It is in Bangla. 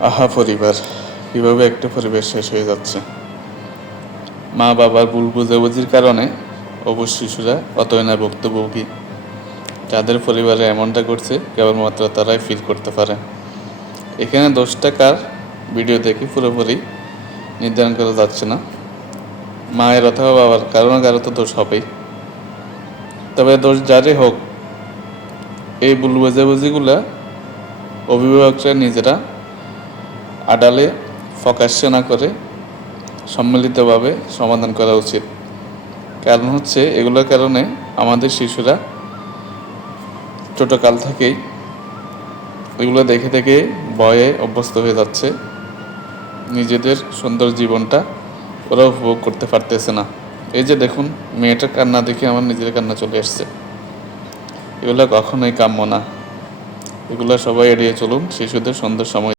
আহা পরিবার, কীভাবে একটা পরিবেশ শেষ হয়ে যাচ্ছে। মা বাবার ভুল বোঝাবুঝির কারণে অবশ্য শিশুরা অতই না ভুক্তভোগী। যাদের পরিবারে এমনটা করছে কেবলমাত্র তারাই ফিল করতে পারে। এখানে দোষটা কার, ভিডিও দেখে পুরোপুরি নির্ধারণ করা যাচ্ছে না। মায়ের অথবা বাবার কারো না কারো তো দোষ হবেই। তবে দোষ যারই হোক, এই ভুল বোঝাবুঝিগুলা অভিভাবকরা নিজেরা আড়ালে প্রকাশ্যে না করে সম্মিলিতভাবে সমাধান করা উচিত। কারণ হচ্ছে এগুলোর কারণে আমাদের শিশুরা ছোটকাল থেকেই এগুলো দেখে দেখে ভয়ে অভ্যস্ত হয়ে যাচ্ছে। নিজেদের সুন্দর জীবনটা ওরা উপভোগ করতে পারতেছে না। এই যে দেখুন, মেয়েটার কান্না দেখে আমার নিজের কান্না চলে আসছে। এগুলো কখনোই কাম্য না। এগুলো সবাই এড়িয়ে চলুন শিশুদের সুন্দর সময়